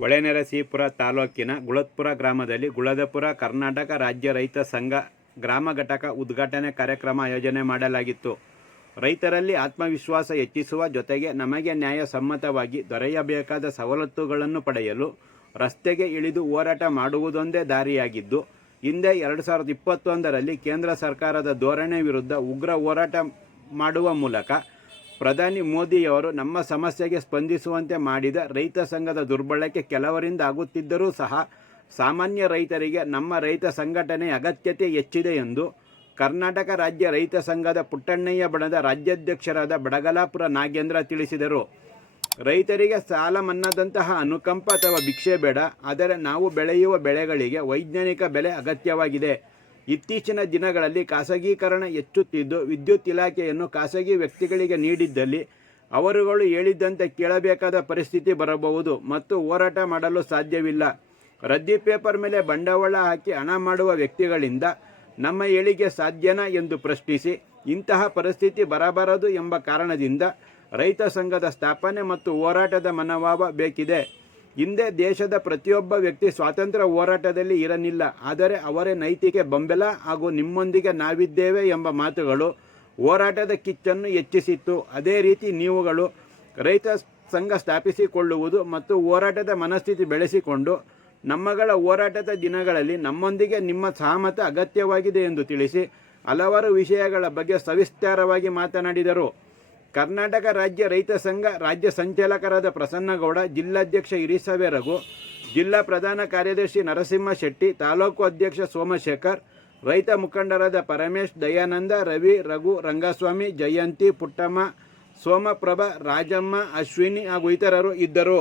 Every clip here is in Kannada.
ಹೊಳೆನರಸೀಪುರ ತಾಲೂಕಿನ ಗುಳತ್ಪುರ ಗ್ರಾಮದಲ್ಲಿ ಗುಳದಪುರ ಕರ್ನಾಟಕ ರಾಜ್ಯ ರೈತ ಸಂಘ ಗ್ರಾಮ ಘಟಕ ಉದ್ಘಾಟನೆ ಕಾರ್ಯಕ್ರಮ ಆಯೋಜನೆ ಮಾಡಲಾಗಿತ್ತು. ರೈತರಲ್ಲಿ ಆತ್ಮವಿಶ್ವಾಸ ಹೆಚ್ಚಿಸುವ ಜೊತೆಗೆ ನಮಗೆ ನ್ಯಾಯಸಮ್ಮತವಾಗಿ ದೊರೆಯಬೇಕಾದ ಸವಲತ್ತುಗಳನ್ನು ಪಡೆಯಲು ರಸ್ತೆಗೆ ಇಳಿದು ಹೋರಾಟ ಮಾಡುವುದೊಂದೇ ದಾರಿಯಾಗಿದ್ದು, ಹಿಂದೆ 2021ರಲ್ಲಿ ಕೇಂದ್ರ ಸರ್ಕಾರದ ಧೋರಣೆ ವಿರುದ್ಧ ಉಗ್ರ ಹೋರಾಟ ಮಾಡುವ ಮೂಲಕ ಪ್ರಧಾನಿ ಮೋದಿಯವರು ನಮ್ಮ ಸಮಸ್ಯೆಗೆ ಸ್ಪಂದಿಸುವಂತೆ ಮಾಡಿದ ರೈತ ಸಂಘದ ದುರ್ಬಳಕೆ ಕೆಲವರಿಂದ ಆಗುತ್ತಿದ್ದರೂ ಸಹ ಸಾಮಾನ್ಯ ರೈತರಿಗೆ ನಮ್ಮ ರೈತ ಸಂಘಟನೆಯ ಅಗತ್ಯತೆ ಹೆಚ್ಚಿದೆ ಎಂದು ಕರ್ನಾಟಕ ರಾಜ್ಯ ರೈತ ಸಂಘದ ಪುಟ್ಟಣ್ಣಯ್ಯ ಬಣದ ರಾಜ್ಯಾಧ್ಯಕ್ಷರಾದ ಬಡಗಲಾಪುರ ನಾಗೇಂದ್ರ ತಿಳಿಸಿದರು. ರೈತರಿಗೆ ಸಾಲ ಮನ್ನಾದಂತಹ ಅನುಕಂಪ ಅಥವಾ ಭಿಕ್ಷೆ ಬೇಡ, ಆದರೆ ನಾವು ಬೆಳೆಯುವ ಬೆಳೆಗಳಿಗೆ ವೈಜ್ಞಾನಿಕ ಬೆಲೆ ಅಗತ್ಯವಾಗಿದೆ. ಇತ್ತೀಚಿನ ದಿನಗಳಲ್ಲಿ ಖಾಸಗೀಕರಣ ಹೆಚ್ಚುತ್ತಿದ್ದು, ವಿದ್ಯುತ್ ಇಲಾಖೆಯನ್ನು ಖಾಸಗಿ ವ್ಯಕ್ತಿಗಳಿಗೆ ನೀಡಿದ್ದಲ್ಲಿ ಅವರುಗಳು ಹೇಳಿದ್ದಂತೆ ಕೇಳಬೇಕಾದ ಪರಿಸ್ಥಿತಿ ಬರಬಹುದು ಮತ್ತು ಹೋರಾಟ ಮಾಡಲು ಸಾಧ್ಯವಿಲ್ಲ. ರದ್ದಿ ಪೇಪರ್ ಮೇಲೆ ಬಂಡವಾಳ ಹಾಕಿ ಹಣ ಮಾಡುವ ವ್ಯಕ್ತಿಗಳಿಂದ ನಮ್ಮ ಏಳಿಗೆ ಸಾಧ್ಯನಾ ಎಂದು ಪ್ರಶ್ನಿಸಿ, ಇಂತಹ ಪರಿಸ್ಥಿತಿ ಬರಬಾರದು ಎಂಬ ಕಾರಣದಿಂದ ರೈತ ಸಂಘದ ಸ್ಥಾಪನೆ ಮತ್ತು ಹೋರಾಟದ ಮನೋಭಾವ ಬೇಕಿದೆ. ಹಿಂದೆ ದೇಶದ ಪ್ರತಿಯೊಬ್ಬ ವ್ಯಕ್ತಿ ಸ್ವಾತಂತ್ರ್ಯ ಹೋರಾಟದಲ್ಲಿ ಇರಲಿಲ್ಲ, ಆದರೆ ಅವರೇ ನೈತಿಕ ಬೆಂಬಲ ಹಾಗೂ ನಿಮ್ಮೊಂದಿಗೆ ನಾವಿದ್ದೇವೆ ಎಂಬ ಮಾತುಗಳು ಹೋರಾಟದ ಕಿಚ್ಚನ್ನು ಹೆಚ್ಚಿಸಿತ್ತು. ಅದೇ ರೀತಿ ನೀವುಗಳು ರೈತ ಸಂಘ ಸ್ಥಾಪಿಸಿಕೊಳ್ಳುವುದು ಮತ್ತು ಹೋರಾಟದ ಮನಸ್ಥಿತಿ ಬೆಳೆಸಿಕೊಂಡು ನಮ್ಮಗಳ ಹೋರಾಟದ ದಿನಗಳಲ್ಲಿ ನಮ್ಮೊಂದಿಗೆ ನಿಮ್ಮ ಸಹಮತ ಅಗತ್ಯವಾಗಿದೆ ಎಂದು ತಿಳಿಸಿ ಹಲವಾರು ವಿಷಯಗಳ ಬಗ್ಗೆ ಸವಿಸ್ತಾರವಾಗಿ ಮಾತನಾಡಿದರು. ಕರ್ನಾಟಕ ರಾಜ್ಯ ರೈತ ಸಂಘ ರಾಜ್ಯ ಸಂಚಾಲಕರಾದ ಪ್ರಸನ್ನಗೌಡ, ಜಿಲ್ಲಾಧ್ಯಕ್ಷ ಹಿರಿಸವೆ ರಘು, ಜಿಲ್ಲಾ ಪ್ರಧಾನ ಕಾರ್ಯದರ್ಶಿ ನರಸಿಂಹ ಶೆಟ್ಟಿ, ತಾಲೂಕು ಅಧ್ಯಕ್ಷ ಸೋಮಶೇಖರ್, ರೈತ ಮುಖಂಡರಾದ ಪರಮೇಶ್, ದಯಾನಂದ, ರವಿ, ರಘು, ರಂಗಸ್ವಾಮಿ, ಜಯಂತಿ, ಪುಟ್ಟಮ್ಮ, ಸೋಮಪ್ರಭ, ರಾಜಮ್ಮ, ಅಶ್ವಿನಿ ಹಾಗೂ ಇತರರು ಇದ್ದರು.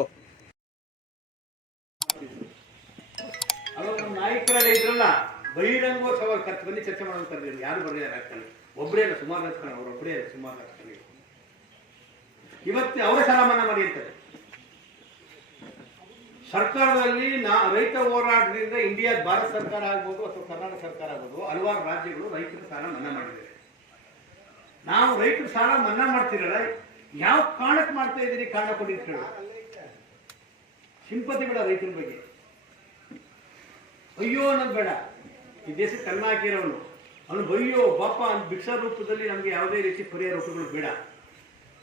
ನಾಯಕರೆಲ್ಲ ಇದ್ರಲ್ಲ, ಬಹಿರಂಗೋತ್ಸವ ಕರ್ತು ಬಂದು ಚರ್ಚೆ ಮಾಡೋದು ಯಾರು ಬರೆಯ ರಾಜಕಾರಣಿ ಒಬ್ಬರೇ ಅಲ್ಲ, ಸುಮಾರು ರಾಜಕಾರಣಿ ಅವರೊಬ್ಬರೇ ಅಲ್ಲ, ಸುಮಾರು ರಾಜಕಾರಣಿ ಇವತ್ತು ಅವರೇ ಸಾಲ ಮನ್ನಾ ಮಾಡಿ ಅಂತಾರೆ. ಸರ್ಕಾರದಲ್ಲಿ ರೈತ ಹೋರಾಟದಿಂದ ಇಂಡಿಯಾ ಭಾರತ ಸರ್ಕಾರ ಆಗ್ಬೋದು ಅಥವಾ ಕರ್ನಾಟಕ ಸರ್ಕಾರ ಆಗ್ಬೋದು, ಹಲವಾರು ರಾಜ್ಯಗಳು ರೈತರ ಸಾಲ ಮನ್ನಾ ಮಾಡಿದ್ದಾರೆ. ನಾವು ರೈತರ ಸಾಲ ಮನ್ನಾ ಮಾಡ್ತಿರಲ್ಲ, ಯಾವ ಕಾರಣಕ್ಕೆ ಮಾಡ್ತಾ ಇದ್ದೀರಿ, ಕಾರಣ ಕೊಡಿ ಅಂತ ಹೇಳಿ. ಸಿಂಪತಿ ಬೇಡ ರೈತರ ಬಗ್ಗೆ, ಅಯ್ಯೋ ಅನ್ನೋದು ಬೇಡ. ಈ ದೇಶಕ್ಕೆ ಕನ್ನ ಹಾಕಿರೋನು ಅವನು ಬಯ್ಯೋ ಪಾಪ ಅಂತ ಭಿಕ್ಷಾ ರೂಪದಲ್ಲಿ ನಮಗೆ ಯಾವುದೇ ರೀತಿ ಪರಿಹಾರ ರೂಪಗಳು ಬೇಡ.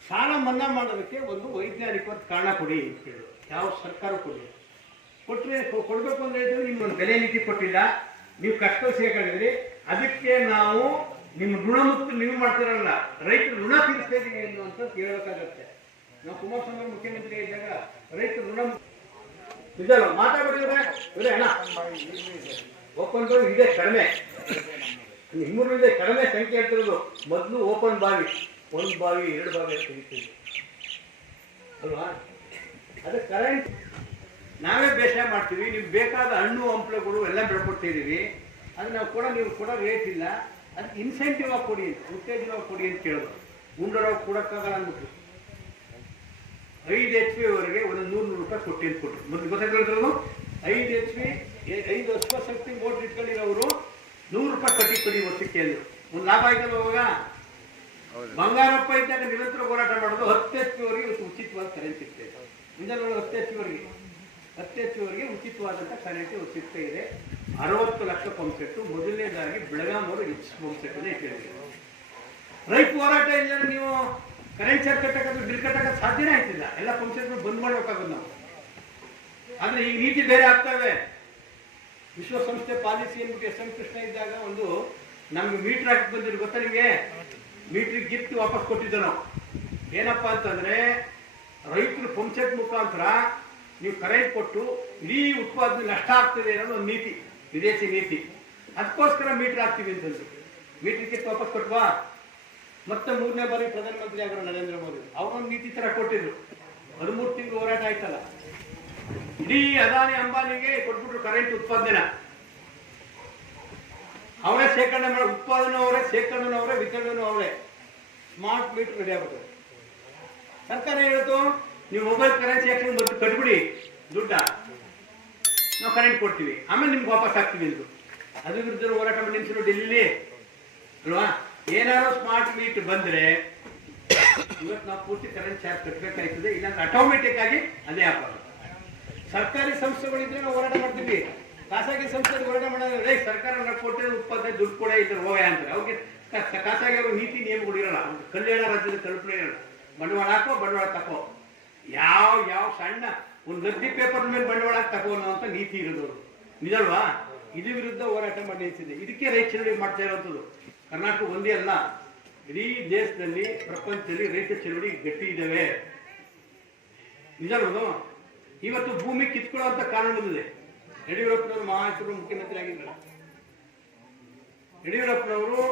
ಸಾಲ ಮನ್ನಾ ಮಾಡೋದಕ್ಕೆ ಒಂದು ವೈಜ್ಞಾನಿಕವಾದ ಕಾರಣ ಕೊಡಿ ಅಂತ ಹೇಳಿ. ಯಾವ ಸರ್ಕಾರ ಕೊಡಿ, ಕೊಟ್ಟರೆ ಕೊಡಬೇಕು ಅಂತ ಹೇಳಿದ್ರೆ ನಿಮ್ಮೊಂದು ಬೆಲೆ ನೀತಿ ಕೊಟ್ಟಿಲ್ಲ, ನೀವು ಕಷ್ಟ ಸೇರಿದ್ರಿ, ಅದಕ್ಕೆ ನಾವು ನಿಮ್ಮ ಋಣಮುಕ್ತ ನೀವು ಮಾಡ್ತಿರಲ್ಲ, ರೈತರ ಋಣ ತೀರಿಸ್ತಾ ಇದೀವಿ ಅಂತ ಕೇಳಬೇಕಾಗತ್ತೆ. ನಾವು ಕುಮಾರಸ್ವಾಮಿ ಮುಖ್ಯಮಂತ್ರಿ ಇದ್ದಾಗ ರೈತರ ಋಣ ಇದಲ್ಲ ಮಾತಾಡಿದ್ರೆ ಅಣ್ಣ ಓಪನ್ ಇದೆ ಕಡಿಮೆ, ನಿಮ್ಮೂರಿದೆ ಕಡಿಮೆ ಸಂಖ್ಯೆ ಹೇಳ್ತಿರೋದು. ಮೊದಲು ಓಪನ್ ಬಾವಿ, ಒಂದು ಬಾವಿ 2 ಬಾವಿ ತೆಗಿತೀವಿ ಅಲ್ವಾ, ಅದಕ್ಕೆ ಕರೆಂಟ್ ನಾವೇ ಬೇಸಾಯ ಮಾಡ್ತೀವಿ. ನೀವು ಬೇಕಾದ ಹಣ್ಣು ಹಂಪಲುಗಳು ಎಲ್ಲ ಬೆಳ್ಕೊಡ್ತಿದ್ದೀವಿ, ಅದು ನಾವು ನೀವು ಕೊಡೋ ರೇಟ್ ಇಲ್ಲ, ಅದಕ್ಕೆ ಇನ್ಸೆಂಟಿವ್ ಆಗಿ ಕೊಡಿ, ಉತ್ತೇಜನವಾಗಿ ಕೊಡಿ ಅಂತ ಕೇಳೋದು. ಗುಂಡರಾಗಿ ಕೊಡೋಕ್ಕಾಗಲ್ಲ ಅಂದ್ಬಿಟ್ಟು 5 HP ವರೆಗೆ ಒಂದು 100 ರೂಪಾಯಿ ಕೊಟ್ಟು ಅಂತ ಕೊಟ್ಟರು. ಮೊದಲು ಗೊತ್ತಾಗಿರೋದು 5 HP 5 ವರ್ಷ ಶಕ್ತಿ ಮೋಟ್ರ್ ಇಟ್ಕೊಂಡಿರೋರು 100 ರೂಪಾಯಿ ಕಟ್ಟಿ ಕೊಡಿ ವರ್ಷಕ್ಕೆ ಅಂದರು. ಒಂದು ಲಾಭ ಆಯ್ತಲ್ಲ. ಅವಾಗ ಬಂಗಾರಪ್ಪ ಇದ್ದಾಗ ನಿರಂತರ ಹೋರಾಟ ಮಾಡೋದು 10 HP ವರೆಗೆ ಉಚಿತವಾದ ಕರೆಂಟ್ ಸಿಗ್ತಾ ಇದೆ. ಇಂದ 10 HP ವರೆಗೆ ಉಚಿತವಾದಂಥ ಕರೆಂಟ್ ಸಿಗ್ತಾ ಇದೆ. 60 ಲಕ್ಷ ಪಂಪ್ ಸೆಟ್ಟು. ಮೊದಲನೇದಾಗಿ ಬೆಳಗಾಮವರು ಪಂಪ್ ಸೆಟ್ ಅನ್ನು ಇಟ್ಟಿದ್ದಾರೆ. ರೈತ ಹೋರಾಟ ಇಲ್ಲ, ನೀವು ಕರೆಂಟ್ ಚಾರ್ಜ್ ಕಟ್ಟಕ್ಕೆ ಬಿಲ್ ಕಟ್ಟಕ್ಕೆ ಸಾಧ್ಯನೇ ಆಗ್ತಿಲ್ಲ. ಎಲ್ಲ ಪಂಪ್ ಸೆಟ್ಗಳು ಬಂದ್ ಮಾಡಬೇಕಾಗೋದು ನಾವು. ಆದರೆ ಈ ನೀತಿ ಬೇರೆ ಆಗ್ತವೆ. ವಿಶ್ವಸಂಸ್ಥೆ ಪಾಲಿಸಿ ಅಂದ್ಬಿಟ್ಟು ಎಸ್ ಎಂ ಕೃಷ್ಣ ಇದ್ದಾಗ ಒಂದು ನಮ್ಗೆ ಮೀಟರ್ ಹಾಕಿ ಬಂದಿದ್ರು, ಗೊತ್ತಾ ನಿಮಗೆ? ಮೀಟ್ರಿಗೆ ಗಿಫ್ಟ್ ವಾಪಸ್ ಕೊಟ್ಟಿದ್ದ ನಾವು. ಏನಪ್ಪಾ ಅಂತಂದ್ರೆ, ರೈತರು ಪಂಪ್ ಸೆಟ್ ಮುಖಾಂತರ ನೀವು ಕರೆಂಟ್ ಕೊಟ್ಟು ಇಡೀ ಉತ್ಪಾದನೆ ನಷ್ಟ ಆಗ್ತದೆ ಅನ್ನೋದು ಒಂದು ನೀತಿ, ವಿದೇಶಿ ನೀತಿ. ಅದಕ್ಕೋಸ್ಕರ ಮೀಟರ್ ಹಾಕ್ತೀವಿ ಅಂತಂದ್ರು. ಮೀಟರ್ ಗಿಫ್ಟ್ ವಾಪಸ್ ಕೊಟ್ವಾ? ಮತ್ತೆ 3ನೇ ಬಾರಿ ಪ್ರಧಾನಮಂತ್ರಿ ಆಗರು ನರೇಂದ್ರ ಮೋದಿ ಅವರೊಂದು ನೀತಿ ತರ ಕೊಟ್ಟಿದ್ರು. 13 ತಿಂಗಳು ಹೋರಾಟ ಆಯ್ತಲ್ಲ, ಇಡೀ ಅದಾನಿ ಅಂಬಾನಿಗೆ ಕೊಟ್ಬಿಟ್ರು ಕರೆಂಟ್ ಉತ್ಪಾದನೆ. ಅವರೇ ಶೇಖರಣೆ ಮಾಡೋ, ಉತ್ಪಾದನೆ ಅವರೇ, ಶೇಖರಣೆ ಅವರೇ, ವಿತರಣೆ ಅವರೇ. ಸ್ಮಾರ್ಟ್ ಮೀಟರ್ ರೆಡಿ ಆಗುತ್ತೆ. ಸರ್ಕಾರ ಹೇಳಿತು, ನೀವು ಮೊಬೈಲ್ ಕರೆನ್ಸಿ ಆಕ್ಷನ್ ಬಂದು ಕಟ್ಬಿಡಿ, ದುಡ್ಡ ನಾವು ಕರೆಂಟ್ ಕೊಡ್ತೀವಿ, ಆಮೇಲೆ ನಿಮ್ಗೆ ವಾಪಸ್ ಹಾಕ್ತೀವಿ ಎಂದು. ಅದ್ರ ವಿರುದ್ಧ ಹೋರಾಟ ಮಾಡಿ ನಿಲ್ಸಿರೋ ಡೆಲ್ಲಿ ಅಲ್ವಾ? ಏನಾದ್ರು ಸ್ಮಾರ್ಟ್ ಮೀಟರ್ ಬಂದ್ರೆ ಇವತ್ತು ನಾವು ಪೂರ್ತಿ ಕರೆಂಟ್ ಚಾರ್ಜ್ ಕಟ್ಟಬೇಕಾಗ್ತದೆ, ಇಲ್ಲಾಂದ್ರೆ ಆಟೋಮೆಟಿಕ್ ಆಗಿ ಅದೇ ಆಫ್ ಆಗುತ್ತೆ. ಸರ್ಕಾರಿ ಸಂಸ್ಥೆಗಳಿದ್ರೆ ನಾವು ಹೋರಾಟ ಮಾಡ್ತೀವಿ. ಖಾಸಗಿ ಸಂಸ್ಥೆ ಹೋರಾಟ ಮಾಡೋದ್ರೆ ಸರ್ಕಾರ ಕೊಟ್ಟರೆ ಉತ್ಪಾದನೆ ದುಡ್ಡು ಕೂಡ ಇದ್ರೆ ಹೋಗ ಅಂತಾರೆ. ಅವ್ರಿಗೆ ಖಾಸಗಿ ಅವ್ರ ನೀತಿ ನಿಯಮಗಳು ಇರಲ್ಲ. ಕಲ್ಯಾಣ ರಾಜ್ಯದ ಕಲ್ಪನೆ ಇರಲ್ಲ. ಬಂಡವಾಳ ಹಾಕೋ, ಬಂಡವಾಳ ತಕೋ. ಯಾವ ಸಣ್ಣ ಒಂದು ಗದ್ದಿ ಪೇಪರ್ ಮೇಲೆ ಬಂಡವಾಳ ತಕೋ ಅನ್ನೋಂಥ ನೀತಿ ಇರೋದು ನಿಜಲ್ವಾ? ಇದು ವಿರುದ್ಧ ಹೋರಾಟ ಮಾಡಿ ನಿಲ್ಸಿದೆ. ಇದಕ್ಕೆ ರೈತ ಚಳವಳಿ ಮಾಡ್ತಾ ಇರೋಂಥದ್ದು. ಕರ್ನಾಟಕ ಒಂದೇ ಅಲ್ಲ, ಇಡೀ ದೇಶದಲ್ಲಿ ಪ್ರಪಂಚದಲ್ಲಿ ರೈತ ಚಳವಳಿ ಗಟ್ಟಿ ಇದ್ದಾವೆ. ನಿಜಲ್ವದು? ಇವತ್ತು ಭೂಮಿ ಕಿತ್ಕೊಳ್ಳುವಂತ ಕಾರಣ ಬಂದಿದೆ. ಯಡಿಯೂರಪ್ಪನವರು ಮಹಾರಾಷ್ಟ್ರ ಮುಖ್ಯಮಂತ್ರಿ ಆಗಿದ್ದರು. ಯಡಿಯೂರಪ್ಪನವರು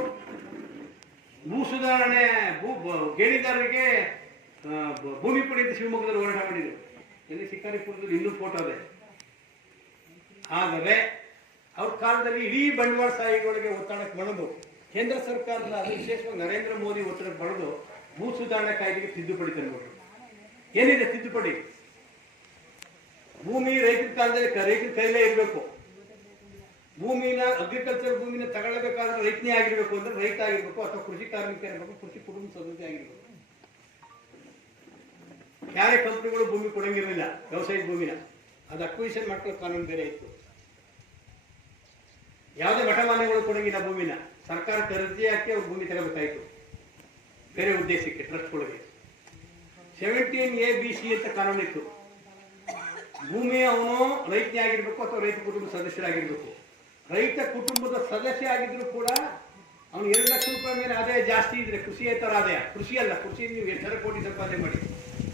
ಭೂ ಸುಧಾರಣೆ ಗೇಣಿದಾರರಿಗೆ ಭೂಮಿ ಕೊಡಿ ಅಂತ ಶಿವಮೊಗ್ಗದಲ್ಲಿ ಹೋರಾಟ ಮಾಡಿದರು. ಎಲ್ಲಿ ಶಿಕಾರಿಪುರದಲ್ಲಿ ಇನ್ನೂ ಫೋಟೋ ಇದೆ. ಆದರೆ ಅವ್ರ ಕಾಲದಲ್ಲಿ ಇಡೀ ಬಂಡವಾಳಶಾಹಿಗಳಿಗೆ ಒತ್ತಡಕ್ಕೆ ಬಳೆದು ಕೇಂದ್ರ ಸರ್ಕಾರದ ವಿಶೇಷವಾಗಿ ನರೇಂದ್ರ ಮೋದಿ ಒತ್ತಡಕ್ಕೆ ಬಳೆದು ಭೂ ಸುಧಾರಣೆ ಕಾಯ್ದೆಗೆ ತಿದ್ದುಪಡಿ ತಂದ್ಬಿಟ್ರು. ಏನಿದೆ ತಿದ್ದುಪಡಿ? ಭೂಮಿ ರೈತರ ಕಾಲದಲ್ಲಿ ರೈತರ ಕೈಲೇ ಇರಬೇಕು. ಭೂಮಿನ ಅಗ್ರಿಕಲ್ಚರ್ ಭೂಮಿನ ತಗೊಳ್ಬೇಕಾದ್ರೆ ರೈತನೇ ಆಗಿರ್ಬೇಕು ಅಂದ್ರೆ ರೈತ ಆಗಿರ್ಬೇಕು, ಅಥವಾ ಕೃಷಿ ಕಾರ್ಮಿಕ ಇರಬೇಕು, ಕೃಷಿ ಕುಟುಂಬ ಸದಸ್ಯ ಆಗಿರ್ಬೇಕು. ಯಾರೇ ಕಂಪ್ನಿಗಳು ಭೂಮಿ ಕೊಡಂಗಿರಲಿಲ್ಲ, ವ್ಯವಸಾಯದ ಭೂಮಿನ. ಅದು ಅಕ್ವಿಷನ್ ಮಾಡ್ಕೊಳ್ಳೋ ಕಾನೂನು ಬೇರೆ ಇತ್ತು. ಯಾವುದೇ ಮಠಮಾನ್ಯಗಳು ಕೊಡಂಗಿಲ್ಲ ಭೂಮಿನ. ಸರ್ಕಾರ ಅರ್ಜಿ ಹಾಕಿ ಅವ್ರು ಭೂಮಿ ತಗೋಬೇಕಾಯ್ತು ಬೇರೆ ಉದ್ದೇಶಕ್ಕೆ, ಟ್ರಸ್ಟ್ಗಳಿಗೆ. 17A, B, C ಅಂತ ಕಾನೂನು ಇತ್ತು. ಭೂಮಿ ಅವನು ರೈತನೇ ಆಗಿರ್ಬೇಕು ಅಥವಾ ರೈತ ಕುಟುಂಬ ಸದಸ್ಯರಾಗಿರ್ಬೇಕು. ರೈತ ಕುಟುಂಬದ ಸದಸ್ಯ ಆಗಿದ್ರು ಕೂಡ ಅವನು 2 ಲಕ್ಷ ರೂಪಾಯಿ ಮೇಲೆ ಆದಾಯ ಜಾಸ್ತಿ ಇದ್ರೆ ಕೃಷಿಯೇತರ ಆದಾಯ, ಕೃಷಿ ಅಲ್ಲ, ಕೃಷಿ ನೀವು 2 ಕೋಟಿ ಸಂಪಾದನೆ ಮಾಡಿ,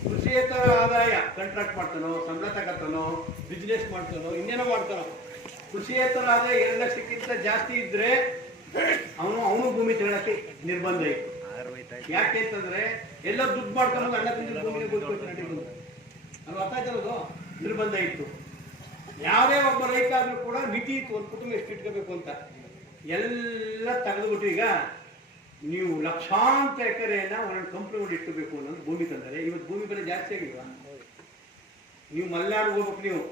ಕೃಷಿಯೇತರ ಆದಾಯ ಕಾಂಟ್ರಾಕ್ಟ್ ಮಾಡ್ತಾನೋ, ಸಂಬಳ ತಗತ್ತಾನೋ, ಬಿಸ್ನೆಸ್ ಮಾಡ್ತಾನೋ, ಇನ್ನೇನೋ ಮಾಡ್ತಾನೋ, ಕೃಷಿಯೇತರ ಆದಾಯ 2 ಲಕ್ಷಕ್ಕಿಂತ ಜಾಸ್ತಿ ಇದ್ರೆ ಅವನು ಭೂಮಿ ತಗೊಳಕ್ಕೆ ನಿರ್ಬಂಧ ಇತ್ತು. ಯಾಕೆ ಅಂತಂದ್ರೆ ಎಲ್ಲ ದುಡ್ಡು ಮಾಡ್ಕೊಂಡು ಅಣ್ಣ ತಿಂದು ಭೂಮಿಗೆ ಗೊತ್ತಿತ್ತು. ಅದು ಅರ್ಥ ಆಯ್ತಲ್ಲದು? ನಿರ್ಬಂಧ ಇತ್ತು. ಯಾವುದೇ ಒಬ್ಬ ರೈತ ಆದ್ರೂ ಕೂಡ ಮಿತಿ ಇತ್ತು, ಒಂದು ಕುಟುಂಬ ಎಷ್ಟು ಇಟ್ಕೋಬೇಕು ಅಂತ. ಎಲ್ಲ ತೆಗೆದುಬಿಟ್ಟು ಈಗ ನೀವು ಲಕ್ಷಾಂತರ ಎಕರೆಯನ್ನ ಒಂದೊಂದು ಕಂಪ್ನಿಗಳು ಇಟ್ಕೋಬೇಕು ಅನ್ನೋದು ಭೂಮಿ ತಂದರೆ ಇವತ್ತು ಭೂಮಿ ಬೆಲೆ ಜಾಸ್ತಿ ಆಗಿಲ್ವಾ? ನೀವು ಮಲೆನಾಡು ಹೋಗ್ಬೇಕು, ನೀವು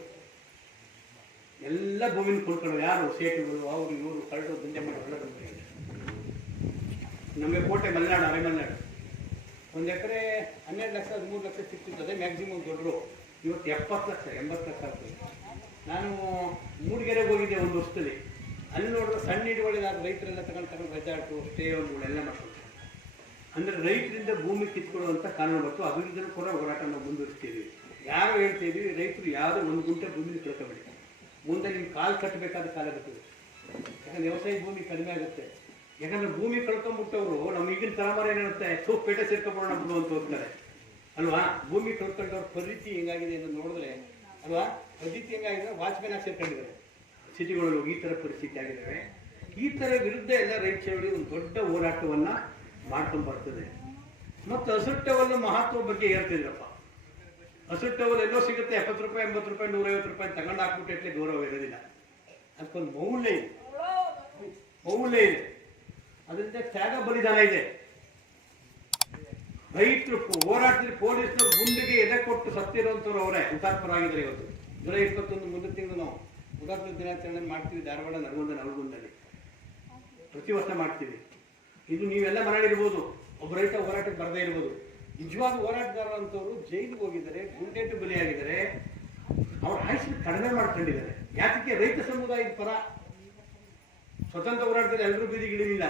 ಎಲ್ಲ ಭೂಮಿನ ಕೊಂಡ್ಕೊಳ್ಳೋ ಯಾರು ಸೇಟುಗಳು, ಅವರು ಇವರು ಕರಡು ದಂಧೆ ಮಾಡೋಲ್ಲ. ನಮಗೆ ಕೋಟೆ ಮಲೆನಾಡು, ಅರೆ ಮಲೆನಾಡು 1 ಎಕರೆ 12 ಲಕ್ಷ 13 ಲಕ್ಷ ಸಿಗ್ತಿರ್ತದೆ ಮ್ಯಾಕ್ಸಿಮಮ್. ದೊಡ್ಡರು ಇವತ್ತು 70 ಲಕ್ಷ 80 ಲಕ್ಷ ಆಗ್ತದೆ. ನಾನು ಮೂಡಿಗೆರೆಗೆ ಹೋಗಿದ್ದೆ ಒಂದು ವರ್ಷದಲ್ಲಿ. ಅಲ್ಲಿ ನೋಡಿದ್ರೆ ಸಣ್ಣ ಹಿಡುವಳಿದಾದ ರೈತರೆಲ್ಲ ತಗೊಂಡು ರೆಸಾರ್ಟು, ಸ್ಟೇ ಹೋಮ್ಗಳೆಲ್ಲ ಮಾಡ್ಕೊಳ್ತಾರೆ. ಅಂದರೆ ರೈತರಿಂದ ಭೂಮಿ ಕಿತ್ಕೊಳ್ಳುವಂಥ ಕಾನೂನು ಬಂತು. ಅದರಿಂದ ಕೂಡ ಹೋರಾಟ ನಾವು ಮುಂದುವರಿಸ್ತೀವಿ. ಯಾರು ಹೇಳ್ತೀವಿ, ರೈತರು ಯಾವುದೋ 1 ಗುಂಟೆ ಭೂಮಿನ ತಿಳ್ಕೊಬೇಡಿ. ಮುಂದೆ ನೀವು ಕಾಲು ಕಟ್ಟಬೇಕಾದ ಕಾಲ ಬರ್ತದೆ. ಯಾಕಂದ್ರೆ ವ್ಯವಸಾಯ ಭೂಮಿ ಕಡಿಮೆ ಆಗುತ್ತೆ. ಯಾಕಂದ್ರೆ ಭೂಮಿ ಕಳ್ಕೊಂಡ್ಬಿಟ್ಟವರು ನಮ್ಮ ಈಗಿನ ತಲೆಮಾರು ಏನಿರುತ್ತೆ, ಪೇಟೆ ಸೇರ್ಕೊಂಡ್ಬಿಡೋಣ ಬಿಡು ಅಂತ ಹೋಗ್ತಾರೆ ಅಲ್ವಾ? ಭೂಮಿ ಕಳ್ಕೊಂಡವ್ರ ಪರಿಸ್ಥಿತಿ ಹೆಂಗಾಗಿದೆ ಅಂತ ನೋಡಿದ್ರೆ ಅಲ್ವಾ? ಪರಿಸ್ಥಿತಿ ಹೆಂಗಾಗಿದೆ, ವಾಚ್ಮ್ಯಾನ್ ಆಗಿ ಸೇರ್ಕೊಂಡಿದ್ದಾರೆ ಸಿಟಿಗಳಲ್ಲಿ. ಈ ಥರ ಪರಿಸ್ಥಿತಿ ಆಗಿದ್ದಾವೆ. ಈ ಥರ ವಿರುದ್ಧ ಎಲ್ಲ ರೈತ ಚಳವಳಿ ಒಂದು ದೊಡ್ಡ ಹೋರಾಟವನ್ನ ಮಾಡ್ಕೊಂಡು ಬರ್ತದೆ. ಮತ್ತು ಹಸುಟ್ಟವಲ್ಲ ಮಹತ್ವ ಬಗ್ಗೆ ಹೇಳ್ತಿದ್ರಪ್ಪ. ಹಸುಟ್ಟವಲ್ ಎಲ್ಲೋ ಸಿಗುತ್ತೆ, 70 ರೂಪಾಯಿ 80 ರೂಪಾಯಿ 150 ರೂಪಾಯಿ ತಗೊಂಡು ಹಾಕ್ಬಿಟ್ಟು ಎಟ್ಲೆ ಗೌರವ ಇರೋದಿಲ್ಲ. ಅದಕ್ಕೊಂದು ಮೌಲ್ಯ ಇದೆ, ಮೌಲ್ಯ ಇದೆ. ಅದರಿಂದ ತ್ಯಾಗ ಬಲಿದಾನ ಇದೆ. ರೈತರು ಹೋರಾಟದಲ್ಲಿ ಪೊಲೀಸ್ನವ್ರು ಗುಂಡಿಗೆ ಎದೆ ಕೊಟ್ಟು ಸತ್ತಿರುವಂಥವ್ರು ಅವರೇ ಹುತಾತ್ಮರಾಗಿದ್ದಾರೆ. ಇವತ್ತು ಜುಲೈ 21 ಮುಂದಿನ ತಿಂಗಳು ನಾವು ಹುತಾತ್ಮ ದಿನಾಚರಣೆ ಮಾಡ್ತೀವಿ. ಧಾರವಾಡ ನರಗುಂದಲ್ಲಿ ಪ್ರತಿ ವರ್ಷ ಮಾಡ್ತೀವಿ. ಇದು ನೀವೆಲ್ಲ ಮರಳಿರ್ಬೋದು, ಒಬ್ಬ ರೈತ ಹೋರಾಟಕ್ಕೆ ಬರದೇ ಇರ್ಬೋದು. ನಿಜವಾದ ಹೋರಾಟಗಾರ ಅಂತವರು ಜೈಲಿಗೆ ಹೋಗಿದ್ದಾರೆ, ಗುಂಡೇಟು ಬಲಿಯಾಗಿದ್ದಾರೆ, ಅವ್ರ ಆಯುಷ್ಯ ಕಡಿಮೆ ಮಾಡ್ಕೊಂಡಿದ್ದಾರೆ. ಯಾಕೆ? ರೈತ ಸಮುದಾಯದ ಪರ ಸ್ವತಂತ್ರ ಹೋರಾಟದಲ್ಲಿ ಎಲ್ಲರೂ ಬೀದಿಗಿಳಿಲಿಲ್ಲ.